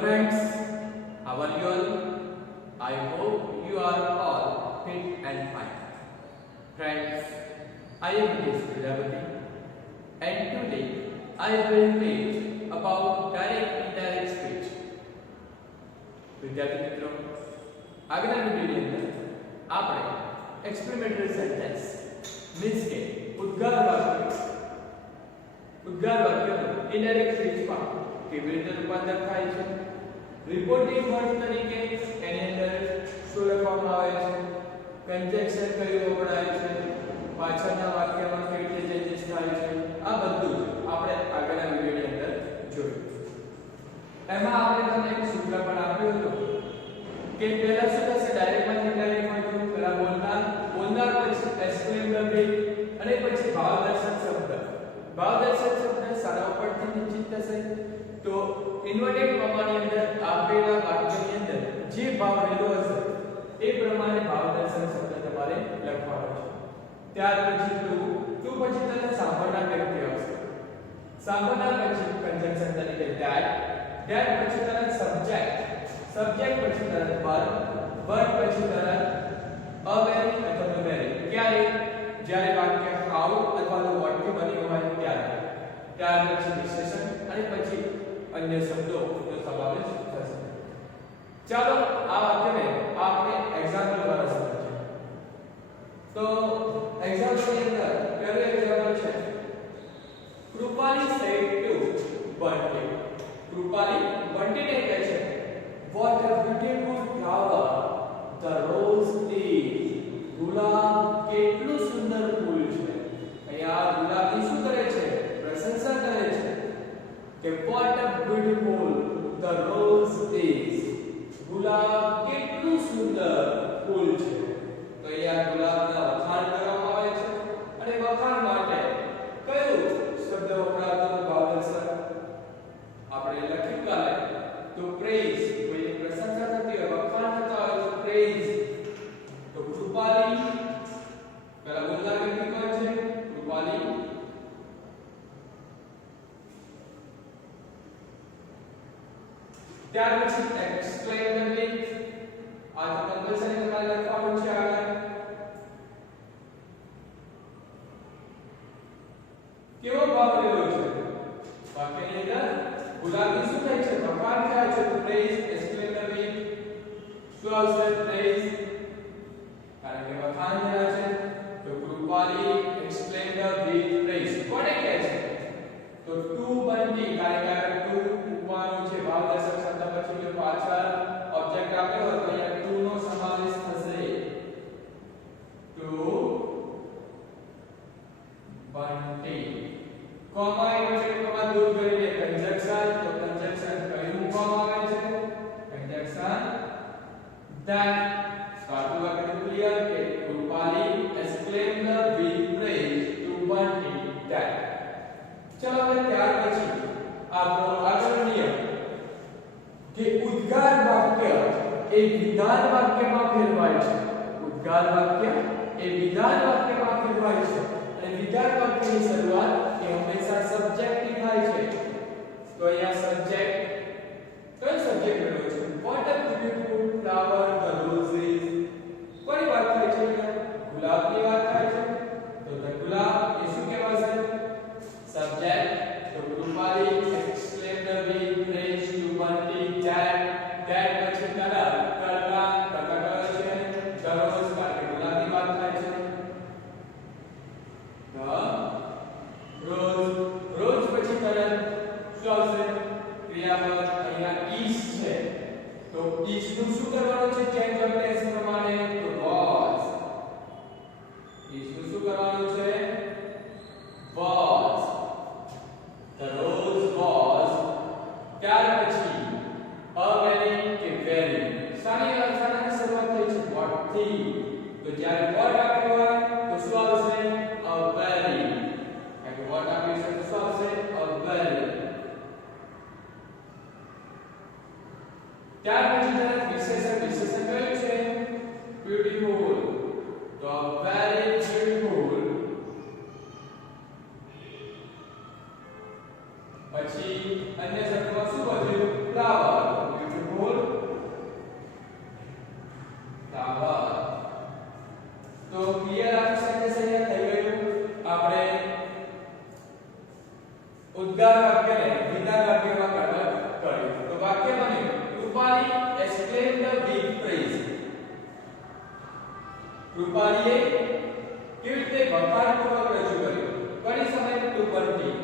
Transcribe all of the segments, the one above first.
friends, how are you all? I hope you are all fit and fine. Friends, I am Nitesh Prajapati and today I will teach about direct indirect speech. વિદ્યાર્થી મિત્રો, આગળના વિડિયોની અંદર આપણે experimental sentence means કે ઉદ્ગાર વાક્યનું indirect સ્પીચમાં કેવી રીતે રૂપાંતર થાય છે, રિપોર્ટિંગ વર્ડ તરીકે એની અંદર શું લખવામાં આવે છે, કન્જેક્શન કયું વપરાય છે, પાછળના વાક્યમાં કેવી રીતે ચેન્જીસ થાય છે, આ બધું આપણે આગળના વિડિયોની અંદર જોયું. એમાં આપણે તમને એક સૂત્ર પણ આપ્યું હતું કે પહેલા શું થશે, ડાયરેક્ટમાંથી ઇનડાયરેક્ટમાં જવું, પહેલા બોલનાર પછી એક્સપ્લેનર બી અને પછી ભાવદર્શક શબ્દ. ભાવદર્શક શબ્દ સારા ઉપરથી નિશ્ચિત થશે. તો ઇન્વર્ટેડ કોમાની અંદર આપેલા વાક્યની અંદર જે ભાવ રહેલો હશે એ પ્રમાણે ભાવદર્શક શબ્દ તમારે લખવાનો છે. ત્યાર પછી ટુ પછી તને સાંભળનાર વ્યક્તિ આવશે. સાંભળનાર પછી કન્જંક્શન તરીકે ધેટ પછી તરત સબ્જેક્ટ પછી તરત વર્બ પછી તરત અ વેરી અથવા તો વેરી. ક્યારે? જ્યારે વાક્ય હાઉ અથવા તો વોટ થી બન્યું હોય ત્યારે. ત્યાર પછી વિશેષણ અને પછી અન્ય શબ્દોનો સમાવેશ થશે. ચાલો આ વાક્યને આપણે એક્ઝામ્પલ દ્વારા સમજીએ. તો એક્ઝામ્પલની અંદર પહેલું એક્ઝામ્પલ છે, કૃપાલી સેડ ટુ બંટી. કૃપાલી બંટીને કહે છે, what a beautiful flower the rose is. ગુલાબ કેટલું સુંદર ફૂલ છે. અહીંયા ગુલાબની શું કરે છે? પ્રશંસા કરે છે કે what a beautiful the rose is. ગુલાબ કેટલું સુંદર ફૂલ છે. તો અહીંયા ગુલાબના વખાણ કરવામાં આવે છે અને વખાણ માટે કયો શબ્દ વપરાતો ભાવદર્શક આપણે લખ્યું કાલે તો પ્રેઝ. કોઈ પ્રશંસા થતી હોય, વખાણ થતા હોય તો પ્રેઝ. તો કૃપાલી પહેલા બોલનાર વ્યક્તિ કોણ છે? કૃપાલી. ત્યાર પછી એક્સપ્લેન વિથ. આ તો કમ્પલસરી તમારે લખવાનું છે આગળ. કેવો ભાવ રહેલો છે વાક્યની અંદર? ગુલાબની શું થાય છે? વખાણ થાય છે. તો પ્રેઝ એક્સપ્લેન વિથ શું આવશે? પ્રેઝ. કારણ કે વખાણ થયા છે તો કૃપાલી એક્સપ્લેન વિથ પ્રેઝ. કોને કહે છે? તો ટુ બંટી. કારણ કે આગળ ટુ મૂકવાનું છે ભાવદર્શક શબ્દ પછી જો પાછળ ઓબ્જેક્ટ આપ્યો હોય તો અહીંયા ટુ નો સમાવેશ થશે. To Bunty. Comma inverted comma દૂર કરીને કન્જંક્શન. તો કન્જંક્શન કયું મૂકવામાં આવે છે? Conjunction that. સ્ટાર્ટ વાક્ય ક્લિયર કે Krupali explained with praise to Bunty that. ચલો હવે ત્યાર પછી આપણો આગળનો નિયમ કે ઉદ્ગાર વાક્ય એ વિધાન વાક્યમાં ફેરવાય છે. ઉદ્ગાર વાક્ય એ વિધાન વાક્યમાં ફેરવાય છે અને વિધાન વાક્યની શરૂઆત એ હંમેશા સબ્જેક્ટ થી થાય છે. તો અહીંયા સબ્જેક્ટ કયો સબ્જેક્ટ રહેલો છે? what a beautiful flower the rose is. કોની વાત થાય છે? ગુલાબની વાત થાય છે. તો the ગુલાબ એ શું કહેવાશે? સબ્જેક્ટ. તો Krupali explained with praise to Bunty that. That પછી તરત તડકા કયો છે? the rose. કારણ કે ગુલાબની વાત થાય છે. રોજ પછી તરત શું આવશે? ક્રિયાપદ. અહીંયા is છે તો is નું શું કરવાનું છે? ચેન્જ ઓફ ટેન્સ પ્રમાણે તો was. is નું શું કરવાનું છે? was. the rose was. ત્યાર પછી a very કે very. શાની શરૂઆત થઈ છે? what થી. તો જ્યારે what આપ્યો હોય તો શું આવશે? a very. what આપ્યું છે તો શું આવશે? a very. ત્યાર પછી તરત વિશેષણ કયું છે? beautiful. તો a very beautiful. પછી અન્ય શબ્દમાં શું વધ્યું? flower. કૃપાલીએ કેવી રીતે વખાણપૂર્વક રજૂ કર્યું. ઘણી સમય ટુ બંટી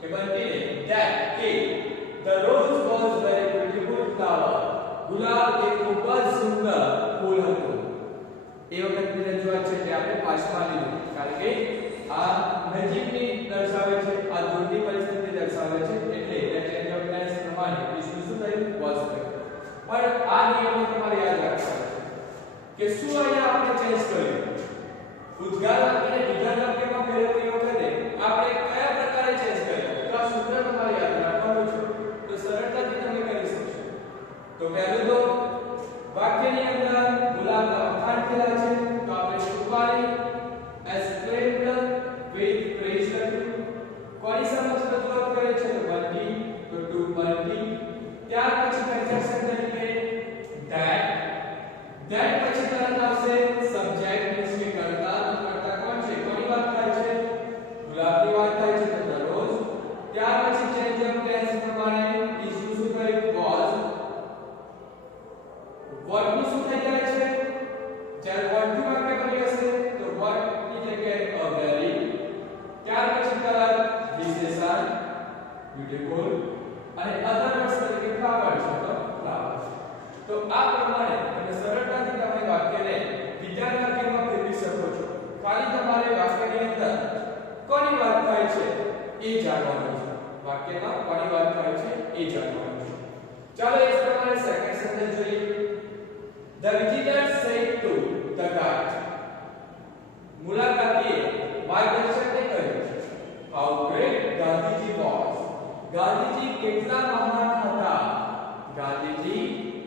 કે બંટીને that કે the rose was very beautiful flower. ગુલાબ એક ખૂબ જ સુંદર ફૂલ હતું. એ વખતની રજૂઆત છે જે આપણે પાછમાં લીધું કારણ કે આ નજીકની દર્શાવે છે, આ દૂરની પરિસ્થિતિ દર્શાવે છે એટલે એ ચેન્જ ઓફ ટેન્સ પ્રમાણે વિશ્વ શું થયું વોઝ થયું. પણ આ નિયમો તમારે યાદ રાખવા કે શું અહીંયા આપણે ચેન્જ કર્યું. ઉદ્ગાર વાક્યને વિધાન વાક્યમાં ફેરવતી વખતે આપણે કયા પ્રકારે ચેન્જ કર્યું તો આ સૂત્ર તમારે યાદ રાખવાનું છે તો સરળતાથી તમે કરી શકશો. તો પહેલું તો વાક્યની અંદર ગુલાબના વખાણ થયેલા છે તો આપણે કૃપાલી exclaimed with praise લખ્યું. કોની સમક્ષ રજૂઆત કરે છે તો બંટી તો ટુ બંટી. ત્યાર પછી કન્જેક્શન તરીકે that પછી તરત આવશે સબ્જેક્ટ મીન્સ કે કર્તા કોણ છે કોની વાત થાય છે ગુલાબની વાત થાય છે તો રોજ. ત્યાર પછી ચેન્જ ઓફ ટેન્સ પ્રમાણે ઇઝ નું શું થયું was. વર્બ નું શું થઈ જાય છે જ્યારે વર્બ થી વાક્ય બની જશે તો વર્બ ની જગ્યાએ a very. ત્યાર પછી તરત વિશેષણ beautiful અને અધર વર્ડ્સ તરીકે flower છે તો flower. તો આ પ્રમાણે તમે સરળતાથી તમે વાક્યને વિધાન વાક્યમાં ફેરવી શકો છો. ખાલી તમારે વાક્યની અંદર કોની વાત થાય છે એ જાણવાનું છે. વાક્યમાં કોની વાત થાય છે એ જાણવાનું છે. ચાલો એ પ્રમાણે સેકન્ડ સેન્ટેન્સ જોઈએ. The visitor said to the guide. મુલાકાતીએ માર્ગદર્શકને કહ્યું how great Gandhiji was. Gandhiji કેટલા મહાન હતા. ગાંધીજી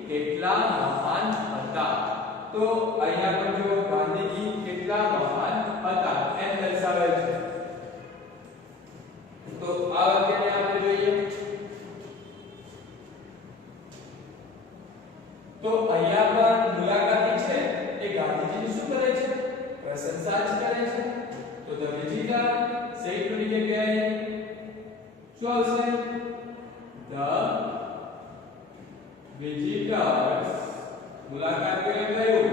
કેટલા મહાન હતા. તો અહીંયા પણ જો ગાંધીજી કેટલા મહાન હતા એમ દર્શાવે છે. તો આ વાક્યને આપણે જોઈએ તો અહીંયા પણ મુલાકાતી છે એ ગાંધીજીની શું કરે છે પ્રશંસા જ કરે છે. તો the visitor said to ની જગ્યાએ શું આવશે the visitors. મુલાકાતીઓએ કહ્યું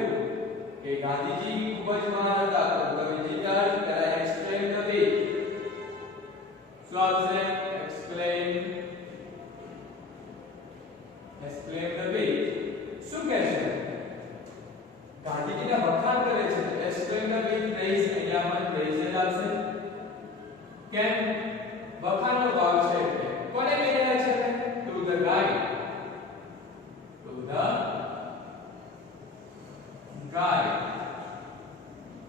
કે ગાંધીજી ખૂબ જ મહાન હતા તો the visitors exclaimed the big. શું આવશે exclaim the big. શું કહે છે ગાંધીજીના વખાણ કરે છે તો exclaim the big praise. અહીંયા પણ praise જ આવશે. કેમ વખાણનો ભાવ છે કોને કહી રહ્યા છે to the guide. to the guide.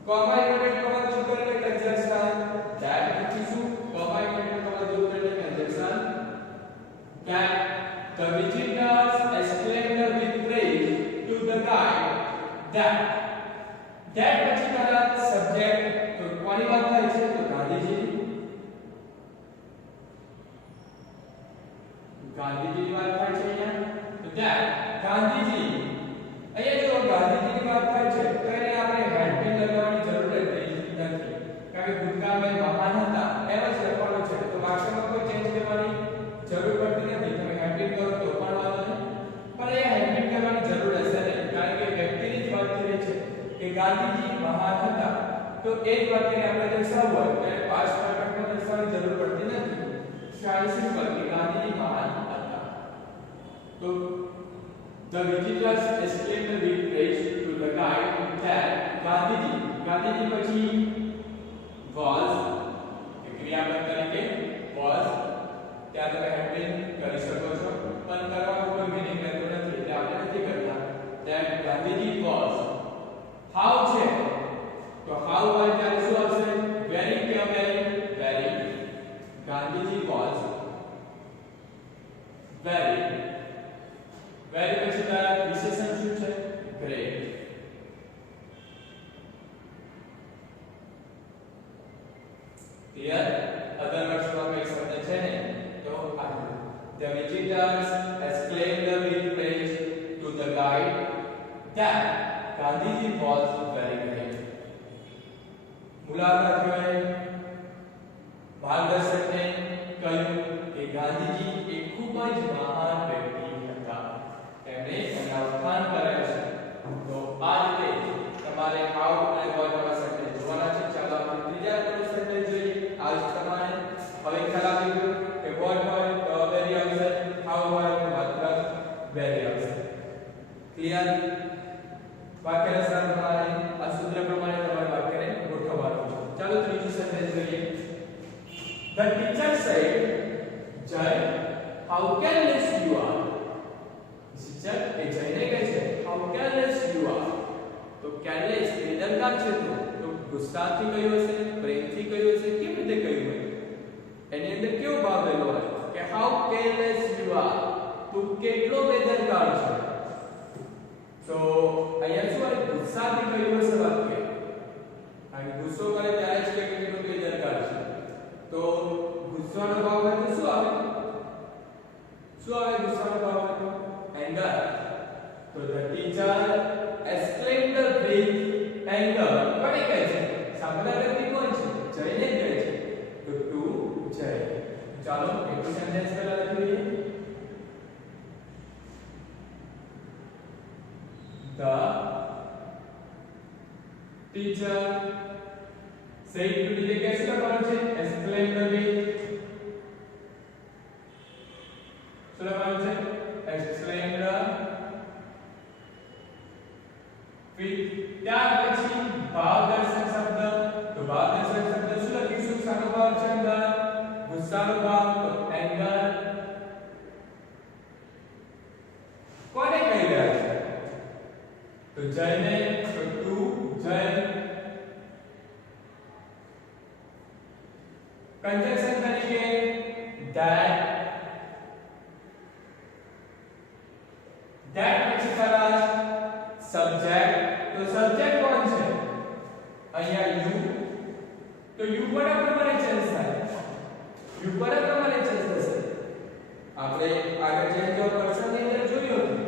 Comma inverted comma દૂર કરીને કન્જંક્શન that લખીશું. કોમા ઇન્વર્ટેડ કોમા દૂર કરીને કન્જંક્શન that the visitors exclaimed with praise to the guide that. that પછી તરત સબ્જેક્ટ તો કોની વાત થાય છે તો ગાંધીજી. ગાંધીજીની વાત થાય છે અહીંયા તો that ગાંધીજી. અહીંયા જો ગાંધીજીની વાત થાય છે તો એને આપણે હેડપિન લગાવવાની જરૂર જ નથી કારણ કે ભૂતકાળમાં મહાન હતા એમ જ લખવાનું છે. તો વાક્યમાં કોઈ ચેન્જ કરવાની જરૂર પડતી નથી. તમે હેડપિન કરો તો પણ વાંધો નહીં પણ એ હેડપિન કરવાની જરૂર હશે નહીં કારણ કે વ્યક્તિની જ વાત કરી છે કે ગાંધીજી મહાન હતા. તો એ જ વાક્યને આપણે દર્શાવવું હોય ત્યારે પાસ્ટ પરફેક્ટમાં દર્શાવવાની જરૂર પડતી નથી. શાયદ સિમ્પલ કે ગાંધીજી મહાન હતા. તો the visitors exclaimed with praise to the guide that Gandhiji પછી was ક્રિયાપદ તરીકે was. ત્યાં તમે હેડપિન કરી શકો છો પણ કરવાનો કોઈ મીનિંગ રહેતો નથી એટલે આપણે નથી કરતા. that Gandhiji was. how છે તો how હોય ત્યારે શું આવશે very કે very. Gandhiji was very. પછી તરત વિશેષણ શું છે great. ક્લિયર. અધર વર્ડ્સમાં કોઈ શબ્દ છે ને તો આટલું. the visitors exclaimed with praise to the guide that Gandhiji was very great. મુલાકાતીઓએ માર્ગદર્શકને કહ્યું કે ગાંધીજી એક ખૂબ જ મહાન વ્યક્તિ હતા. તેમણે એના વખાણ કર્યા છે. તો આ રીતે તમારે how વેરી આવશે. ક્લિયર? વાક્ય રચના પ્રમાણે આ સૂત્ર પ્રમાણે તમારે વાક્યને ગોઠવવાનું છે. ચાલો ત્રીજું સેન્ટેન્સ જોઈએ. The teacher said, Jay, how careless you are. શિક્ષક એ જયને કહે છે how careless you are. તો careless બેદરકાર છે તો ગુસ્સાથી કહ્યું હશે, પ્રેમથી કહ્યું હશે, કેવી રીતે કહ્યું હોય? એની અંદર કેવો ભાવ રહેલો હોય કે how careless you are. તું કેટલો બેદરકાર છે. તો અહીંયા શું હોય? ગુસ્સાથી કહ્યું હશે વાક્ય. અને ગુસ્સો કરે ત્યારે જ કે કેટલો બેદરકાર છે. તો ગુસ્સાનો ભાવ હોય તો શું આવે? શું આવે ગુસ્સાનો ભાવ હોય તો? Anger. So the teacher exclaimed with anger. કોને કહે છે? સાંભળનાર વ્યક્તિ કોણ છે? જયને કહે છે. તો તું જય. ચાલો એક સેન્ટેન્સ પહેલા લખી લઈએ. The teacher said to the कैसे लखવાનું છે? exclaimed with શું લખવાનું છે? exclaimed with ત્યાર પછી ભાવદર્શક શબ્દ. તો ભાવદર્શક શબ્દ શું લખીશું? શાનો ભાવ છે અંદર? ગુસ્સાનો ભાવ. તો એંગર. કોને કહી રહ્યા છે? તો જયને. તો તું જય. કંજક્શન તરીકે that. that પછી ખરા સબ્જેક્ટ. તો સબ્જેક્ટ કોણ છે? અહીંયા યુ. તો યુ કોના પ્રમાણે ચેન્જ થાય? યુ કોના પ્રમાણે ચેન્જ થશે? આપણે આગળ ચેન્જ ઓફ પર્સન ની અંદર જોયું હતું.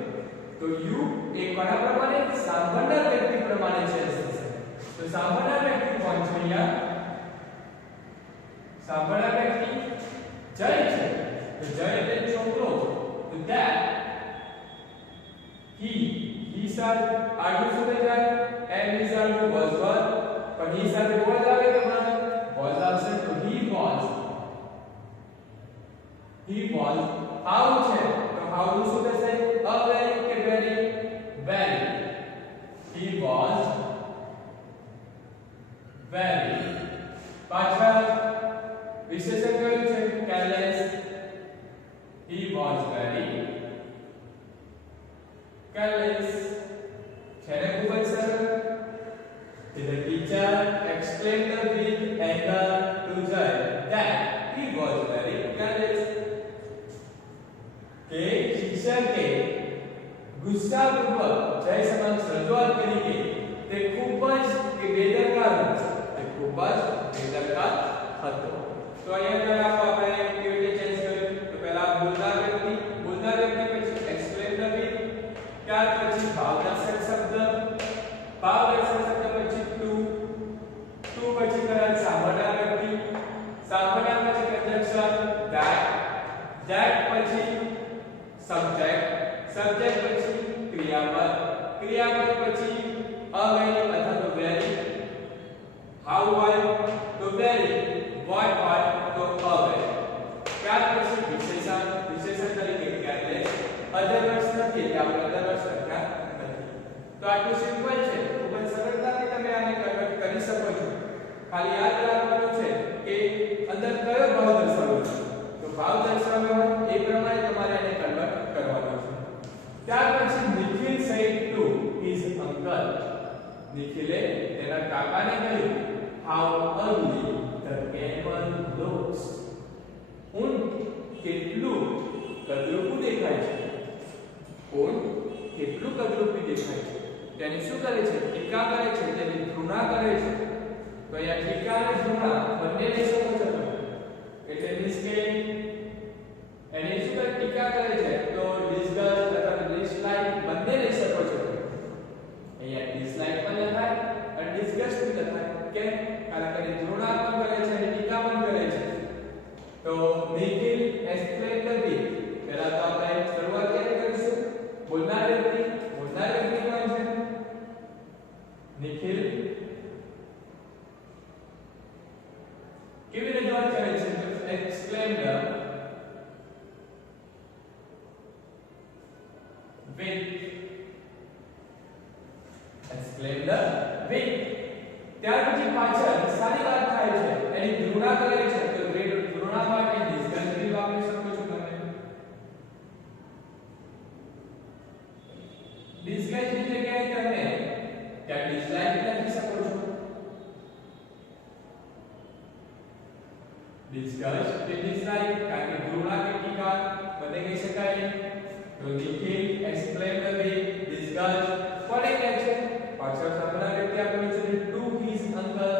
તો યુ એ કોના પ્રમાણે? સાંભળનાર વ્યક્તિ પ્રમાણે ચેન્જ થશે. તો સાંભળનાર વ્યક્તિ કોણ છે અહીંયા? સાંભળનાર વ્યક્તિ જય છે. તો જય એટલે છોકરો. તો that he sir આટલું શું થઈ જાય? and he sir was પણ he સાથે was આવે કે ના? was આવશે. તો he was how છે? તો how નું શું થશે? a very કે very? very. he was very. પાછળ વિશેષણ કયું છે? careless. he was very careless. છે ને ખૂબ જ સરળ. The teacher exclaimed with anger to Jay that he was very careless. કે શિક્ષકે ગુસ્સાપૂર્વક જય સમક્ષ રજૂઆત કરી કે તે ખૂબ જ બેદરકાર હતો. તો અહીંયા જરા આપણે કેવી રીતે ચેન્જ કર્યું? તો પહેલા બોલનાર વ્યક્તિ પછી exclaimed with. ત્યાર પછી ભાવદર્શક શબ્દ પછી ટુ પછી કદાચ સાંભળનાર વ્યક્તિ પછી કંજક્શન that પછી સબ્જેક્ટ પછી ક્રિયાપદ પછી a very અથવા તો very. how હોય તો very. what હોય તો a very. ત્યાર પછી વિશેષણ તરીકે careless. અધર વર્ડ્સ નથી એટલે આપણે અધર વર્ડ્સ લખ્યા નથી. તો આટલું સિમ્પલ છે. ખૂબ જ સરળતાથી તમે આને કન્વર્ટ કરી શકો છો. ખાલી યાદ રાખવાનું છે કે અંદર કયો ભાવ દર્શાવ્યો છે. તો ભાવ દર્શાવ્યો હોય એ પ્રમાણે તમારે આને કન્વર્ટ કરવાનું છે. ત્યાર પછી Nikhil said to his uncle. નિખિલે તેના કાકાને કહ્યું how ugly the camel looks. ઊંટ કેટલું કદરૂપું દેખાય છે. ઊંટ કેટલું કદરૂપી દેખાય છે. તેની શું કરે છે? ટીકા કરે છે, તેની ઘૃણા કરે છે. તો અહીંયા ટીકા અને ઘૃણા બંને લઈ શકો છો તમે. એટલે મીન્સ કે એની શું કરે? ટીકા કરે છે તો ડિસગસ્ટ અથવા ડિસલાઇક બંને લઈ શકો છો. અહીંયા ડિસલાઇક પણ લખાય અને ડિસગસ્ટ પણ લખાય. કેમ? કારણ કે ઘૃણા પણ કરે છે અને ટીકા પણ કરે છે. તો નિખિલ exclaimed with. પહેલા તો આપણે શરૂઆત ક્યારે કરીશું? બોલનાર વ્યક્તિ કોણ છે? નિખિલ કેવી રજૂઆત કરે છે? exclaimed with. Exclaim the with. ત્યાર પછી પાછળ સારી વાત થાય છે એની ધ્રુણા કરે છે તો ધ્રુણા માટે disguise भी વાપરી શકો છો તમે. disguise ની જગ્યાએ તમે ત્યાં dislike લખી શકો છો. disguise કે dislike કારણ કે ધ્રુણા કે ટીકા બંને કહી શકાય. તો Nikhil explain the with disguise કોને કહે છે? પાછળ સાંભળનાર વ્યક્તિ આપેલું છે to his uncle.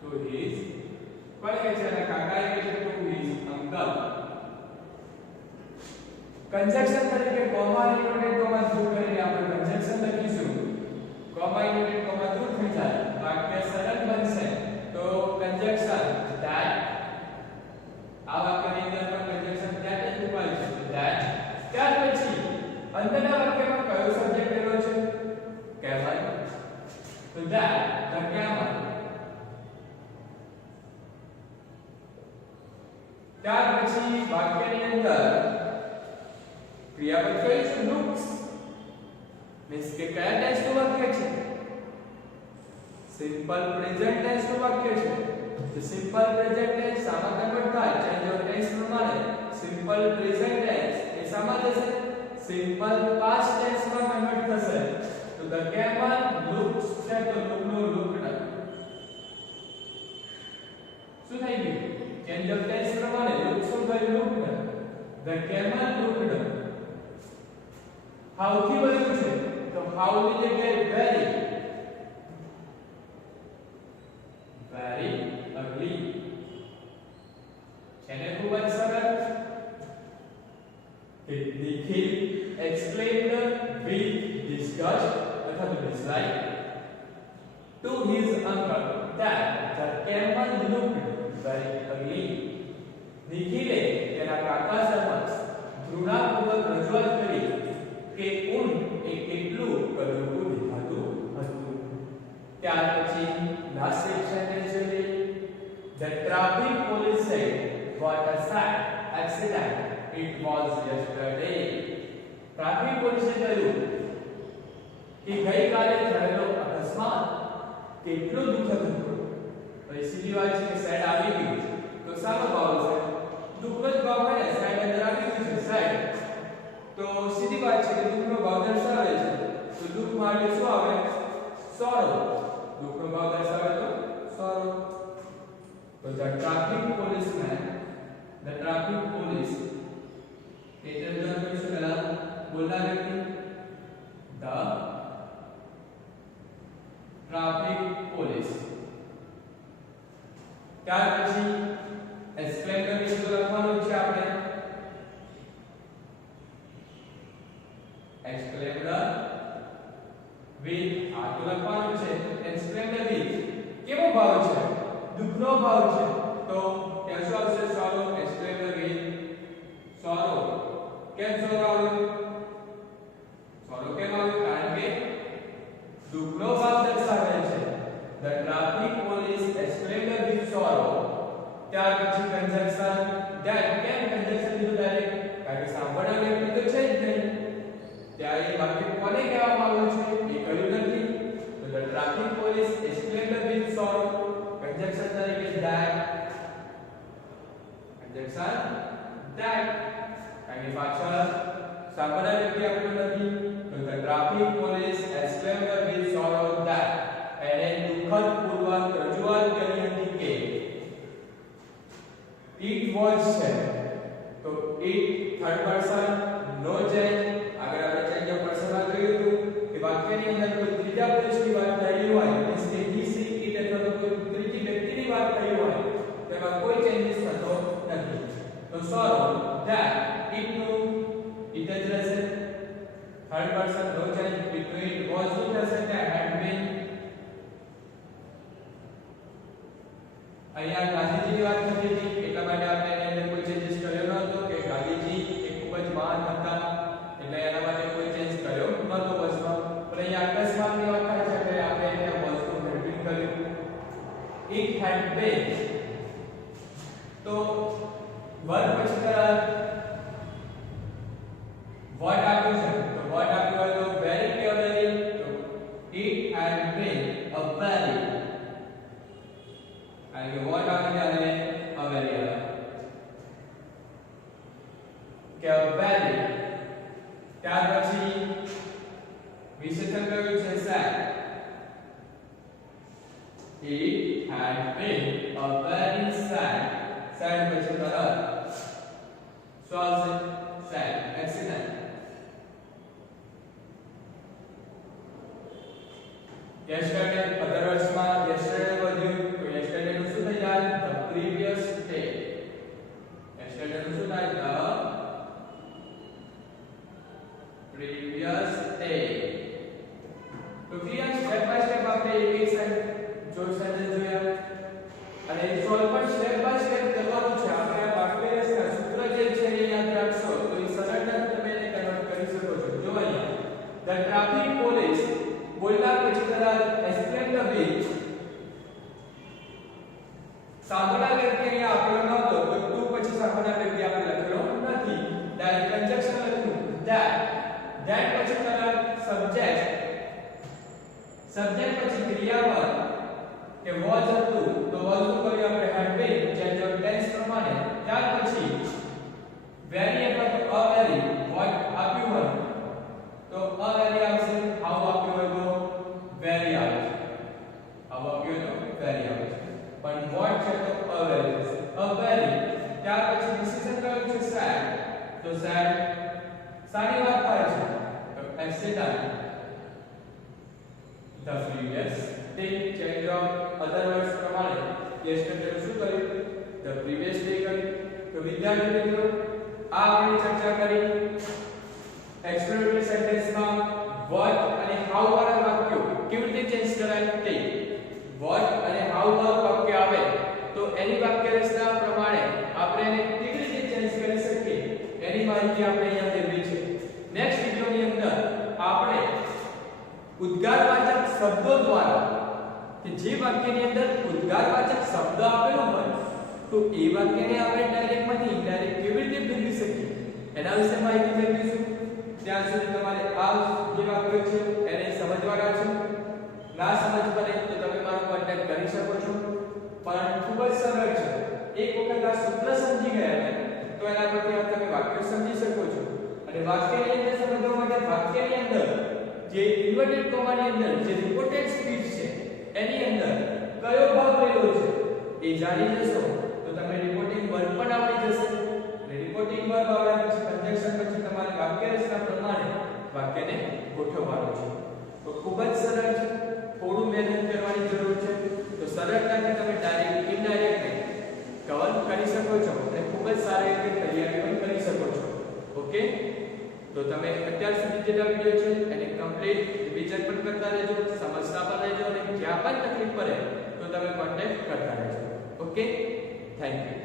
to his કોને કહે છે? એના કાકાએ કહે છે to his uncle. કંજક્શન તરીકે કોમા ઇન્વર્ટેડ કોમા દૂર કરીને આપણે કંજક્શન લખીશું. કોમા ઇન્વર્ટેડ કોમા દૂર થઈ જાય વાક્ય સરળ બનશે. તો કંજક્શન that આ વાક્યની અંદર પણ કંજક્શન that જ ઉપાય છે. that ત્યાર પછી અંદરના વાક્યમાં કયો સબ્જેક્ટ એલો છે? camel. તો that the camel. ત્યાર પછી વાક્યની અંદર ક્રિયાપદ કયું છે? looks. મીન્સ કે કયા ટેન્સ નું વાક્ય છે? સિમ્પલ પ્રેઝન્ટ ટેન્સ નું વાક્ય છે. તો સિમ્પલ પ્રેઝન્ટ ટેન્સ સામા કન્વર્ટ થાય ચેન્જ ઓફ ટેન્સ પ્રમાણે. સિમ્પલ પ્રેઝન્ટ ટેન્સ એ સામા જશે સિમ્પલ પાસ્ટ ટેન્સ માં કન્વર્ટ થશે. તો the camel looks છે તો look નો looked. શું થઈ ગયું? ચેન્જ ઓફ ટેન્સ પ્રમાણે look શું થયું? looked. the camel looked. how થી બન્યું છે? તો how ની જગ્યાએ very. very ugly. છે ને ખૂબ જ સરળ. નિખિલ explained with disgust અથવા તો dislike to his uncle that the camel looked very ugly. નિખિલે તેના કાકા સમક્ષ ઘૃણાપૂર્વક રજૂઆત કરી કે ઊંટ એ કેટલું કદરૂપું દેખાતું હતું. ત્યાર પછી લાસ્ટ સેક્શન છે the traffic police said what a sad accident it was yesterday. Traffic પોલીસે કહ્યું કે ગઈકાલે થયેલો અકસ્માત કેટલો દુઃખદ હતો. પછી સીધી વાત છે કે સાઈડ આવી ગયું તો સાનો ભાવ છે? દુઃખદ ભાવ હોય ને સાઈડ અંદર આવી ગયું છે સાઈડ તો સીધી વાત છે કે દુઃખનો ભાવ દર્શાવે છે. તો દુઃખ માટે શું આવે? sorrow. દુઃખનો ભાવ દર્શાવે તો sorrow. તો the traffic policeman, the traffic police के तरह से पहला बोलना व्यक्ति the traffic police. ત્યાર પછી explain કરી શું લખવાનું છે આપણે? explain the with આ તો લખવાનું છે. explain the with કેવો ભાવ છે? દુઃખનો ભાવ છે તો ત્યાં શું આવશે? sorrow. explain the with sorrow. કેમ sorrow આવ્યું? sorrow કેમ આવ્યું? કારણ કે દુઃખનો ભાવ દર્શાવે છે. the traffic police explained with sorrow. ત્યાર પછી conjunction that. કેમ conjunction લીધું ડાયરેક્ટ? કારણ કે સાંભળનાર વ્યક્તિ તો છે જ નહીં. ત્યારે એ વાક્ય કોને કહેવામાં આવ્યું છે એ કહ્યું નથી. તો the traffic police explained with sorrow. conjunction તરીકે that. conjunction that કારણ કે પાછળ સાંભળનાર વ્યક્તિ આપણું નથી. તો the traffic police explained with sorrow that એને દુઃખદપૂર્વક રજૂઆત કરી હતી કે it was છે તો it થર્ડ પર્સન નો ચેન્જ. આગળ આપણે ચેન્જ ઓફ પર્સન માં જોયું હતું કે વાક્યની અંદર કોઈ ત્રીજા પુરુષની વાત થઈ હોય મીન્સ કે he she it અથવા તો કોઈ ત્રીજી વ્યક્તિની વાત થઈ હોય તેમાં કોઈ ચેન્જીસ થતો નથી. તો sorrow that it નું it જ રહેશે. થર્ડ પર્સન નો ચેન્જ. it નું it was નું થશે કે had been. અહીંયા ગાંધીજીની વાત થતી હતી એટલા માટે આપણે એની અંદર કોઈ ચેન્જીસ કર્યો નહોતો કે ગાંધીજી એ ખૂબ જ મહાન હતા એટલે એના માટે કોઈ ચેન્જ કર્યો નહોતો બસમાં. પણ અહીંયા અકસ્માતની વાત થાય છે એટલે આપણે એને બસનું હેલ્પિંગ કર્યું. it had been તો વર્ગ પછી કરા કે a very, ત્યાર પછી વિશેષણ કયું છે sad. It had been a very sad. Sad પછી તરત શું આવશે? sad accident. Yesterday, other words માં yesterday વધ્યું તો yesterday નું શું થઈ જાય? The previous day. Yesterday નું શું થાય? The previous day. તો ક્લિયર સ્ટેપ બાય સ્ટેપ આપણે એક સાઈડ જો સેન્ટેન્સ જોયા અને સોલ્વ પણ સ્ટેપ બાય સ્ટેપ કરવાનું છે. આપણે આ વાક્યના સૂત્ર જે છે એ યાદ રાખશો તો એ સરળતાથી તમે એને કન્વર્ટ કરી શકો છો. જો અહીંયા the traffic police બોલના પછી તરત explain the which સાંભળા વ્યક્તિ અહીંયા આપેલો નહોતો તો તું પછી સાંભળા વ્યક્તિ આપણે લખેલો નથી. ડાયરેક્ટ કન્જક્શન લખ્યું that પછી તરત સબ્જેક્ટ પછી ક્રિયાપદ કે was હતું તો was નું કર્યું આપણે had been change of tense પ્રમાણે. ત્યાર પછી very અથવા તો a very what આપ્યું હોય તો a very આવશે. how આપ્યું હોય તો very આવે છે. how આપ્યું હોય તો very આવે છે. પણ what છે તો a very છે. a very ત્યાર પછી ડિસિઝન કયું છે sad. તો sad સાની વાત થાય છે તો accident. The previous day change of other words પ્રમાણે yesterday શું કર્યું? The previous day કર્યું. તો વિદ્યાર્થી મિત્રો આ આપણે ચર્ચા કરી એક્સપ્લેનેટરી સેન્ટેન્સમાં what અને how વાળા વાક્યો કેવી રીતે ચેન્જ કરાય તે. what અને how વાળું વાક્ય આવે તો એની વાક્ય રચના પ્રમાણે આપણે એને કેવી રીતે ચેન્જ કરી શકીએ એની માહિતી આપણે અહીંયા મેળવી છે. નેક્સ્ટ વિડિયોની અંદર આપણે ઉદ્ગારવાચક શબ્દો દ્વારા કે જે વાક્યની અંદર ઉદ્ગારવાચક શબ્દ આપેલો હોય તો એ વાક્યને આપણે ડાયરેક્ટમાંથી ઇનડાયરેક્ટ કેવી રીતે ફેરવી શકીએ એના વિશે માહિતી મેળવીશું. ત્યાં સુધી તમારે આ જે વાક્ય છે એને સમજવાના છે. ના સમજ પડે તો તમે મારો કોન્ટેક્ટ કરી શકો છો. પણ ખૂબ જ સરળ છે. એક વખત આ સૂત્ર સમજી ગયા ને તો એના પરથી તમે વાક્ય સમજી શકો છો. અને વાક્યની અંદર સમજવા માટે વાક્યની અંદર જે ઇન્વર્ટેડ કોમાની અંદર જે રિપોર્ટેડ સ્પીચ છે એની અંદર કયો ભાગ રહેલો છે એ જાણી જશો તો તમને રિપોર્ટિંગ વર્બ પણ આવડી જશે. અને રિપોર્ટિંગ વર્બ આવ્યા પછી કન્જક્શન પછી તમારે વાક્ય રચના પ્રમાણે વાક્યને ગોઠવવાનું છે. તો ખૂબ જ સરળ છે. થોડું મહેનત કરવાની જરૂર છે. તો સરળતાથી તમે ડાયરેક્ટ ઇનડાયરેક્ટ કવર કરી શકો છો અને ખૂબ જ સારી રીતે તૈયારી પણ કરી શકો છો. ઓકે, તો તમે અત્યાર સુધી જેટલા વિડિયો છે એને કમ્પ્લીટ રિવિઝન પણ કરતા રહેજો, સમજતા પણ રહેજો અને જ્યાં પણ તકલીફ પડે તો તમે કોન્ટેક્ટ કરતા રહેજો. Okay, thank you.